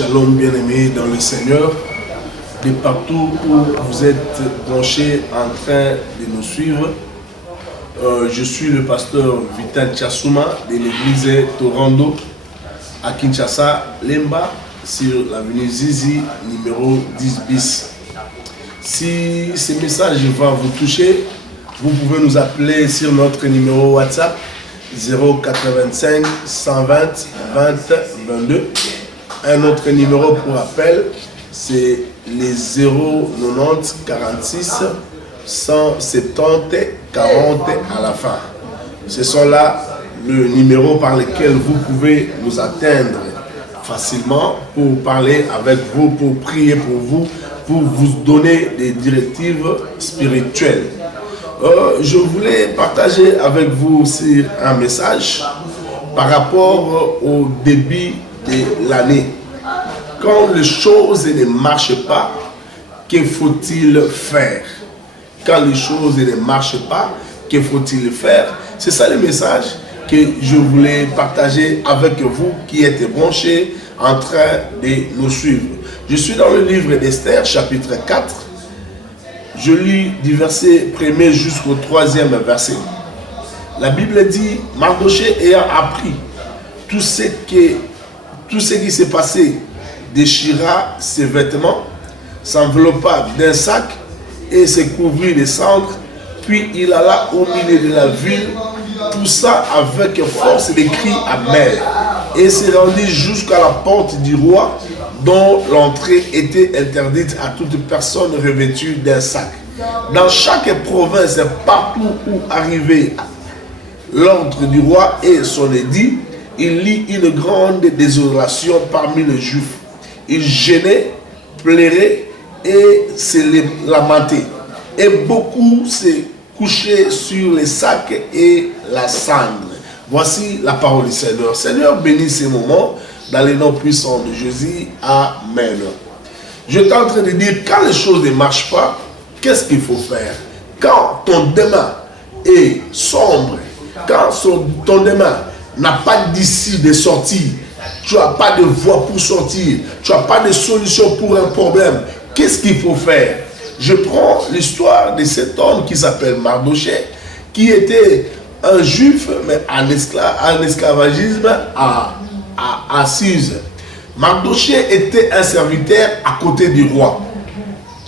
Shalom bien-aimés dans le Seigneur, de partout où vous êtes branchés en train de nous suivre. Je suis le pasteur Vital Tchasouma de l'église Torando à Kinshasa, Lemba, sur l'avenue Zizi, numéro 10 bis. Si ce message va vous toucher, vous pouvez nous appeler sur notre numéro WhatsApp 085 120 20 22. Un autre numéro pour appel, c'est les 090 46 170 40 à la fin. Ce sont là le numéro par lequel vous pouvez nous atteindre facilement pour parler avec vous, pour prier pour vous donner des directives spirituelles. Je voulais partager avec vous aussi un message par rapport au début de l'année. Quand les choses ne marchent pas, que faut-il faire? Quand les choses ne marchent pas, que faut-il faire? C'est ça le message que je voulais partager avec vous qui êtes branchés en train de nous suivre. Je suis dans le livre d'Esther, chapitre 4. Je lis du verset 1er jusqu'au 3e verset. La Bible dit, Mardochée ayant appris tout ce qui s'est passé, déchira ses vêtements, s'enveloppa d'un sac et se couvrit de cendres, puis il alla au milieu de la ville, poussa avec force des cris amers et se rendit jusqu'à la porte du roi, dont l'entrée était interdite à toute personne revêtue d'un sac. Dans chaque province, partout où arrivait l'ordre du roi et son édit, il lit une grande désolation parmi les Juifs. Il gênait, plairait et se lamentait. Et beaucoup se couchaient sur les sacs et la cendre. Voici la parole du Seigneur. Seigneur, bénis ces moments dans les noms puissants de Jésus. Amen. Je suis en train de dire, quand les choses ne marchent pas, qu'est-ce qu'il faut faire? Quand ton demain est sombre, quand ton demain n'a pas d'issue de sortie, tu n'as pas de voie pour sortir, tu n'as pas de solution pour un problème, qu'est-ce qu'il faut faire? Je prends l'histoire de cet homme qui s'appelle Mardochée, qui était un juif, mais en esclavagisme à Suse. Mardochée était un serviteur à côté du roi.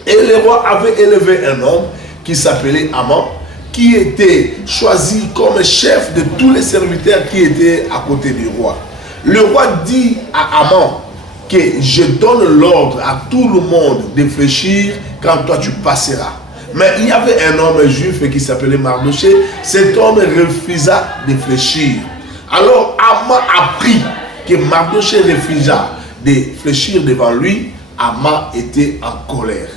Et le roi avait élevé un homme qui s'appelait Haman, qui était choisi comme chef de tous les serviteurs qui étaient à côté du roi. Le roi dit à Haman que je donne l'ordre à tout le monde de fléchir quand toi tu passeras. Mais il y avait un homme juif qui s'appelait Mardochée. Cet homme refusa de fléchir. Alors Haman apprit que Mardochée refusa de fléchir devant lui. Haman était en colère.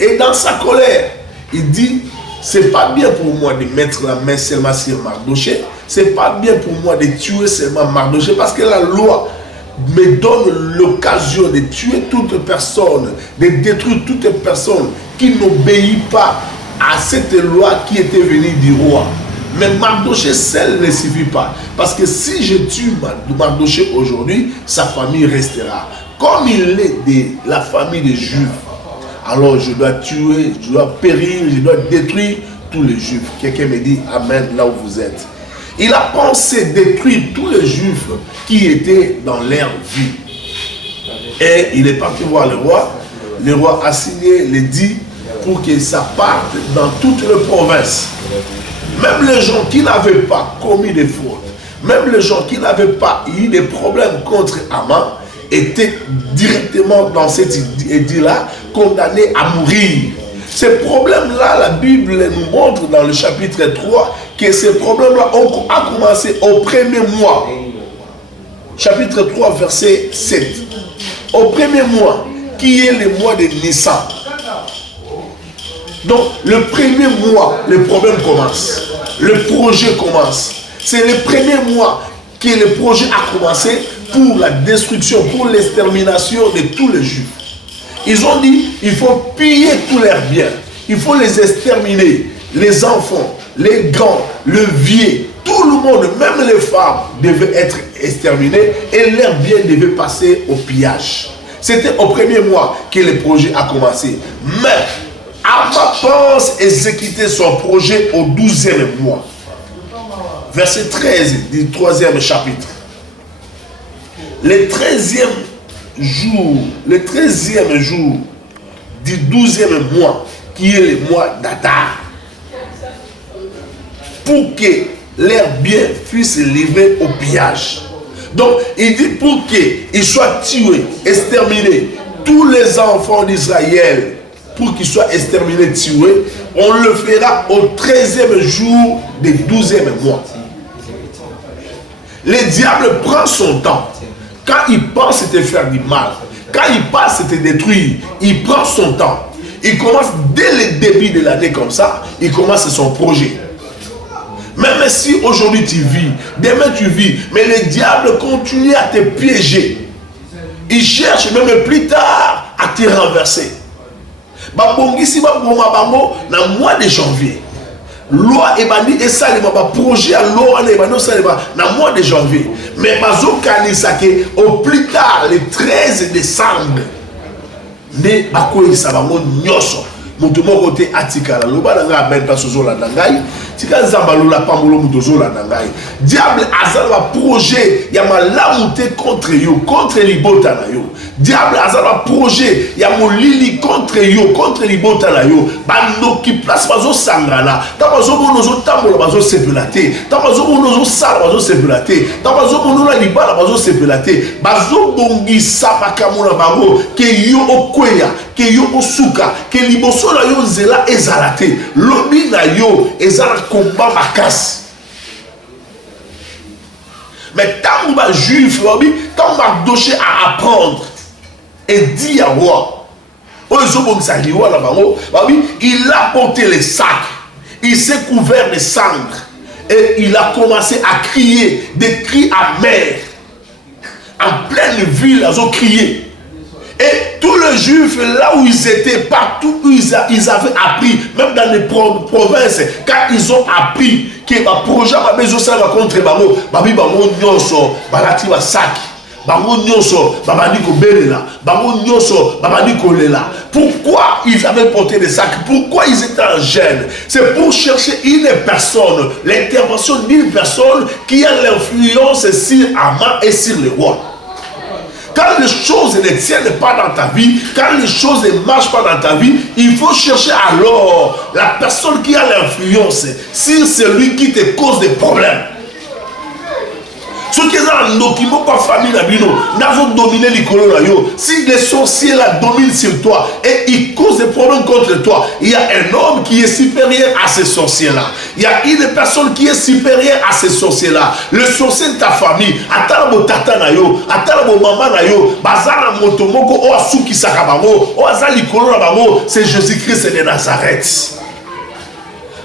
Et dans sa colère, il dit, c'est pas bien pour moi de mettre la main seulement sur Mardochée. C'est pas bien pour moi de tuer seulement Mardochée parce que la loi me donne l'occasion de tuer toute personne, de détruire toute personne qui n'obéit pas à cette loi qui était venue du roi. Mais Mardochée seul ne suffit pas. Parce que si je tue Mardochée aujourd'hui, sa famille restera. Comme il est de la famille des Juifs, alors je dois tuer, je dois périr, je dois détruire tous les Juifs. Quelqu'un me dit Amen là où vous êtes. Il a pensé détruire tous les Juifs qui étaient dans leur vie. Et il est parti voir le roi. Le roi a signé l'édit pour que ça parte dans toutes les provinces. Même les gens qui n'avaient pas commis des fautes, même les gens qui n'avaient pas eu des problèmes contre Haman, étaient directement dans cet édit-là condamnés à mourir. Ces problèmes-là, la Bible nous montre dans le chapitre 3 que ces problèmes-là ont commencé au premier mois. Chapitre 3, verset 7. Au premier mois, qui est le mois de Nissan. Donc, le premier mois, le problème commence. Le projet commence. C'est le premier mois que le projet a commencé pour la destruction, pour l'extermination de tous les Juifs. Ils ont dit, il faut piller tous leurs biens. Il faut les exterminer. Les enfants, les grands, le vieux, tout le monde, même les femmes, devaient être exterminés et leurs biens devaient passer au pillage. C'était au premier mois que le projet a commencé. Mais Amma pense exécuter son projet au 12e mois. Verset 13 du 3e chapitre. Le 13e jour du 12e mois, qui est le mois d'Adar, pour que leurs biens puissent livrés au pillage. Donc, il dit pour qu'ils soient tués, exterminés, tous les enfants d'Israël, pour qu'ils soient exterminés, tués, on le fera au 13e jour du 12e mois. Le diable prend son temps. Quand il pense te faire du mal, quand il pense te détruire, il prend son temps. Il commence dès le début de l'année comme ça, il commence son projet. Même si aujourd'hui tu vis, demain tu vis, mais le diable continue à te piéger. Il cherche même plus tard à te renverser. Babongisi babonga bango na mois de janvier. Loi ebandi esalema ba projet à loi na ebandi esalema na mois de janvier. Mais bazo kanisake au plus tard le 13 décembre. Ne bakoyisa bango nyoso. Mutu moko te atikala loba na nga ben pasozo la ngai tika nzambalo la pamolo mutozo la ngai diable azala ba projet ya malamu te contre yo contre libota na yo diable azala ba projet ya molili contre yo contre libota na yo bando ki place bazo sangala ta bazo bono zo tambola bazo sepelate ta bazo bono zo sala bazo sepelate ta bazo bono la libala bazo sepelate bazo bongisa makamona bango ke yo okweya ke yo osuka ke liboso na yo nzela ezalate lobi na yo ezala combat makasi. Mais tant que juif tant que doché à apprendre et dit à roi il a porté les sacs, il s'est couvert de cendres et il a commencé à crier des cris amers en pleine ville. Ils ont crié. Et tous les juifs, là où ils étaient, partout où ils avaient appris, même dans les provinces, quand ils ont appris que le projet va besoin contre Bango, Babi Bango Nyoso, Balati Basaki, Bango Nyoso, Babadi Kobelela, Bango Nyoso, Babadi Kolela. Pourquoi ils avaient porté des sacs? Pourquoi ils étaient en gêne? C'est pour chercher une personne, l'intervention d'une personne qui a l'influence sur Aman et sur le roi. Quand les choses ne tiennent pas dans ta vie, quand les choses ne marchent pas dans ta vie, il faut chercher alors la personne qui a l'influence sur celui qui te cause des problèmes. Ceux qui sont dans la famille, n'avons dominé l'école. Si les sorciers là dominent sur toi et ils causent des problèmes contre toi, il y a un homme qui est supérieur à ces sorciers-là. Il y a une personne qui est supérieure à ces sorciers-là. Le sorcier de ta famille, atala bo tata na yo, atala bo maman na yo, bazana motomoko o asuki sakabango, o azali kolo na bango, c'est Jésus-Christ de Nazareth.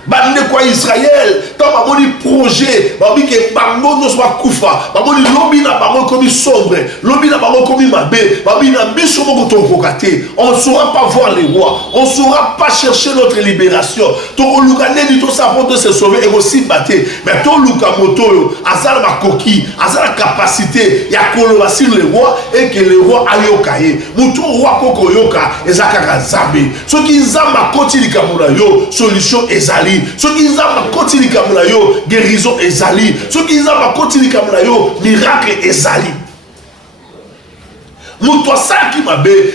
Bande quoi Israël, tant baboni projet, babi que bango no soit kufa, baboni lobi na bango comme sombre, lobi na bango comme mabé, babi na biso moko tokokate. On ne saura pas voir les rois, on ne saura pas chercher notre libération. To lukane di to sa de se sauver et aussi battre. Mais to lukamoto azala makoki, azala capacité ya koloba sur les rois et que les rois ayokaye. Mutu roi koko yoka ezakaka zabe. Ce qui zamba koti likamuna yo, solution ezali. Ceux qui ont continué comme yo, guérison ezali. Ceux qui ont continué comme yo, miracle ezali.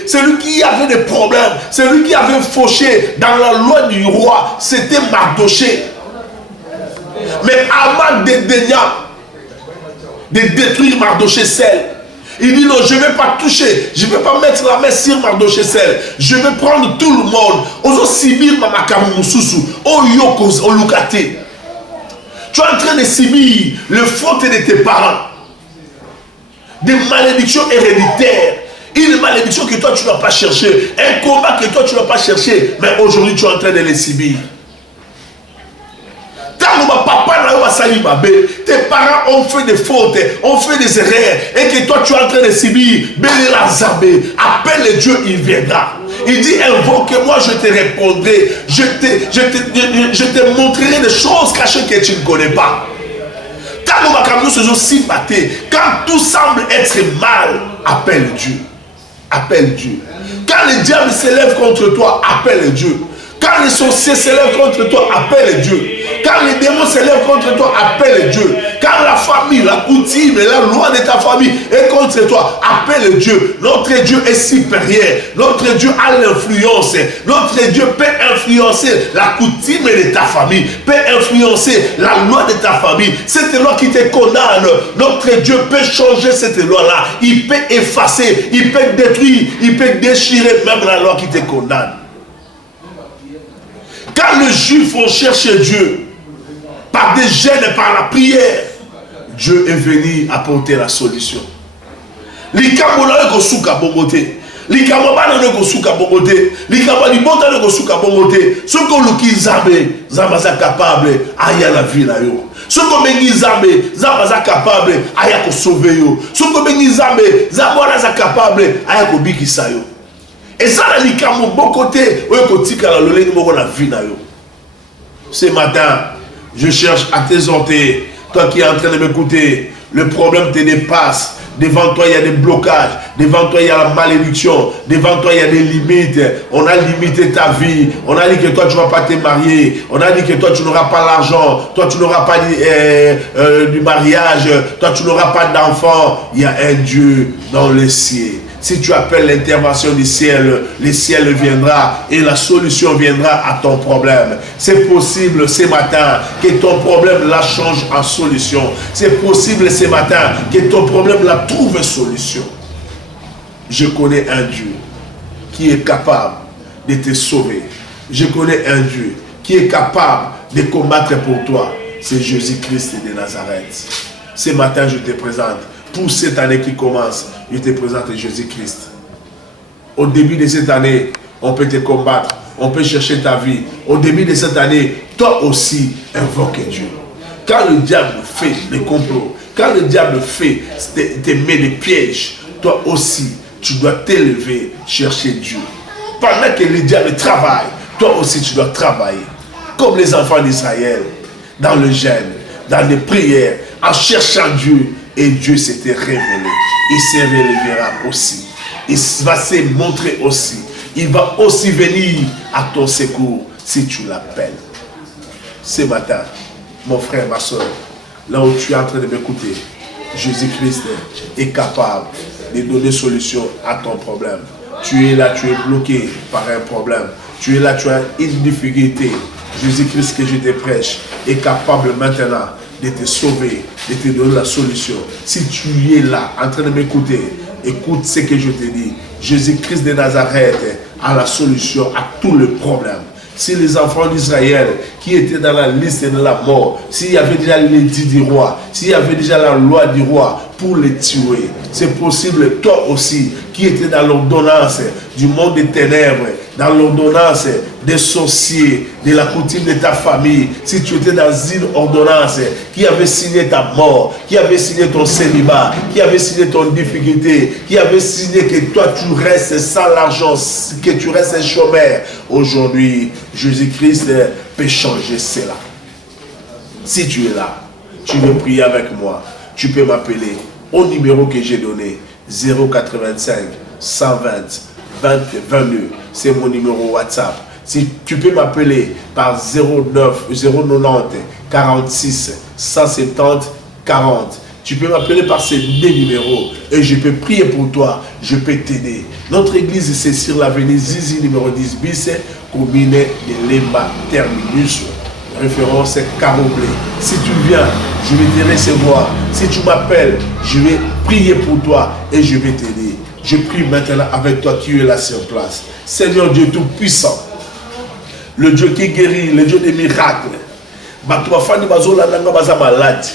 Celui qui avait des problèmes, celui qui avait fauché dans la loi du roi, c'était Mardoché. Mais avant de détruire Mardoché seul, il dit non, je ne vais pas toucher, je ne vais pas mettre la main sur Mardoché seul. Je vais prendre tout le monde. Ozo subir Mamakamu Mususu. Oh Yokos, oh Lukate. Tu es en train de subir le faute de tes parents. Des malédictions héréditaires. Une malédiction que toi tu n'as pas cherché. Un combat que toi tu n'as pas cherché. Mais aujourd'hui tu es en train de les subir. Tes parents ont fait des fautes, ont fait des erreurs, et que toi tu es en train de subir, appelle Dieu, il viendra. Il dit invoque-moi, je te répondrai, je te montrerai des choses cachées que tu ne connais pas. Quand tout semble être mal, appelle Dieu. appelle Dieu. Quand le diable s'élève contre toi, appelle Dieu. Quand les sorciers s'élèvent contre toi, appelle Dieu. Quand les démons s'élèvent contre toi, appelle Dieu. Quand la famille, la coutume et la loi de ta famille est contre toi, appelle Dieu. Notre Dieu est supérieur. Notre Dieu a l'influence. Notre Dieu peut influencer la coutume de ta famille, peut influencer la loi de ta famille. Cette loi qui te condamne, notre Dieu peut changer cette loi-là. Il peut effacer, il peut détruire, il peut déchirer même la loi qui te condamne. Quand les Juifs ont cherché Dieu, par des jeûnes et par la prière, Dieu est venu apporter la solution. Likamona ko suka bongote, likamona ne ko suka bongote, likamona libota ne ko suka bongote. Ce que luki zabe, zabaza capable aya la vie na yo. Ce que bengi zabe, zabaza capable aya ko sauver yo. Ce que bengi zabe, zabona za capable aya ko bikisa yo. Et ça, la likamo bon côté, la vie na yo. Ce matin, je cherche à t'exhorter, toi qui es en train de m'écouter, le problème te dépasse. Devant toi, il y a des blocages. Devant toi, il y a la malédiction. Devant toi, il y a des limites. On a limité ta vie. On a dit que toi, tu ne vas pas te marier. On a dit que toi, tu n'auras pas l'argent. Toi, tu n'auras pas du mariage. Toi, tu n'auras pas d'enfant. Il y a un Dieu dans les cieux. Si tu appelles l'intervention du ciel, le ciel viendra et la solution viendra à ton problème. C'est possible ce matin que ton problème la change en solution. C'est possible ce matin que ton problème la trouve solution. Je connais un Dieu qui est capable de te sauver. Je connais un Dieu qui est capable de combattre pour toi. C'est Jésus-Christ de Nazareth. Ce matin, je te présente. Pour cette année qui commence, je te présente Jésus-Christ. Au début de cette année, on peut te combattre, on peut chercher ta vie. Au début de cette année, toi aussi, invoque Dieu. Quand le diable fait des complots, quand le diable fait te met des pièges, toi aussi, tu dois t'élever, chercher Dieu. Pendant que le diable travaille, toi aussi, tu dois travailler. Comme les enfants d'Israël, dans le jeûne, dans les prières, en cherchant Dieu. Et Dieu s'était révélé. Il se révélera aussi. Il va se montrer aussi. Il va aussi venir à ton secours si tu l'appelles. Ce matin, mon frère, ma soeur, là où tu es en train de m'écouter, Jésus-Christ est capable de donner solution à ton problème. Tu es là, tu es bloqué par un problème. Tu es là, tu as une difficulté. Jésus-Christ que je te prêche est capable maintenant de te sauver, de te donner la solution. Si tu es là, en train de m'écouter, écoute ce que je te dis. Jésus-Christ de Nazareth a la solution à tous les problèmes. Si les enfants d'Israël qui étaient dans la liste de la mort, s'il y avait déjà l'édit du roi, s'il y avait déjà la loi du roi pour les tuer, c'est possible, toi aussi, qui étais dans l'ordonnance du monde des ténèbres, dans l'ordonnance des sorciers, de la coutume de ta famille, si tu étais dans une ordonnance qui avait signé ta mort, qui avait signé ton célibat, qui avait signé ton difficulté, qui avait signé que toi tu restes sans l'argent, que tu restes un chômeur, aujourd'hui, Jésus-Christ peut changer cela. Si tu es là, tu veux prier avec moi, tu peux m'appeler au numéro que j'ai donné, 085 120 20 22. C'est mon numéro WhatsApp. Si tu peux m'appeler par 090 46 170 40. Tu peux m'appeler par ces deux numéros et je peux prier pour toi, je peux t'aider. Notre église, c'est sur l'avenue Zizi, numéro 10 bis, commune de Lemba Terminus. Référence Caroblé. Si tu viens, je vais te recevoir. Si tu m'appelles, je vais prier pour toi et je vais t'aider. Je prie maintenant avec toi qui es là sur place. Seigneur Dieu Tout-Puissant, le Dieu qui guérit, le Dieu des miracles. Batouafani bazola nanga baza malade.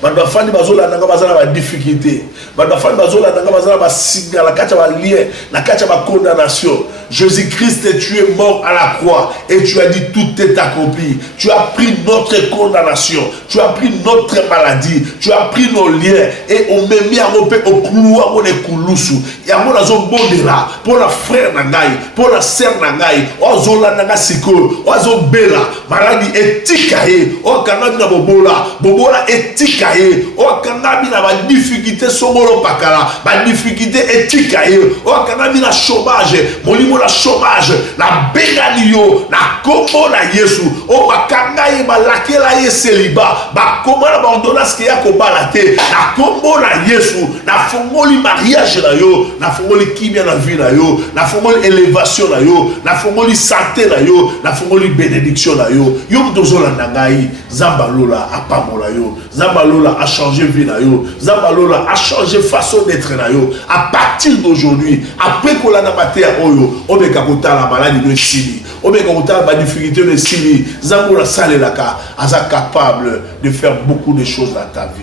Batouafani bazola nanga baza na difficulté. Batouafani bazola nanga baza na singa la kacha ba lien, la kacha ba condamnation. Jésus-Christ, tu es mort à la croix et tu as dit tout est accompli. Tu as pris notre condamnation, tu as pris notre maladie, tu as pris nos liens et on m'a mis à romper au couloir on est kouloussou. Et à mon azo bondela pour la frère nangai, pour la sœur nangai, ozola nanga siko, ozo bela, maladie etikaye, o kanabi na bobola etikaye, o kanabi na ba difficulté somolo pakala, ba difficulté etikaye, o kanabi na chômage, molimo la chômage, la bengali yo, na kombo na Yesu, o bakangaye balakela ye célibat, ba komana ba ordonnance ki ya ko balate, na kombo na Yesu, na fongoli mariage na yo, na fongoli kimia na vie na yo, na fongoli élévation na yo, na fongoli santé na yo, na fongoli bénédiction na yo. Yo mtozola nangai, Zambalola a pamola yo, Zambalola a changé vie na yo, Zambalola a changé façon d'être na yo. À partir d'aujourd'hui, après qu'on l'a nabaté à Oyo, on est capota la maladie de Sili, on est capota la difficulté de Sili, Zambola Salelaka, Aza capable de faire beaucoup de choses dans ta vie.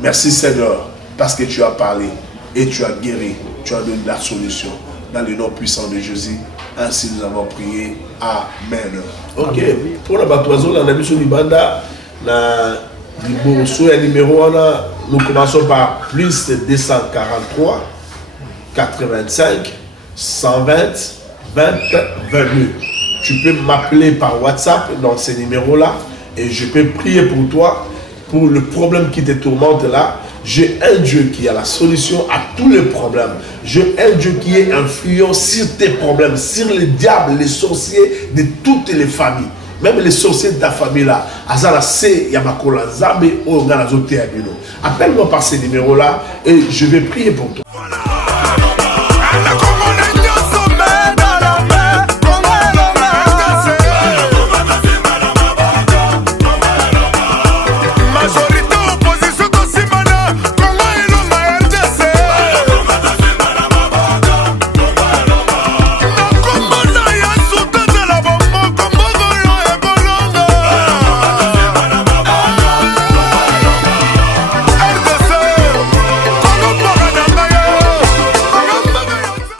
Merci Seigneur, parce que tu as parlé et tu as guéri, tu as donné la solution. Dans le nom puissant de Jésus, ainsi nous avons prié. Amen. Ok, pour la batoiseau, on a mis sur l'Ibanda, nous commençons par plus de 243 85 120 20 22. Tu peux m'appeler par WhatsApp dans ces numéros-là et je peux prier pour toi, pour le problème qui te tourmente là. J'ai un Dieu qui a la solution à tous les problèmes. J'ai un Dieu qui est influent sur tes problèmes, sur les diables, les sorciers de toutes les familles. Même les sorciers de ta famille là. Appelle-moi par ces numéros là et je vais prier pour toi.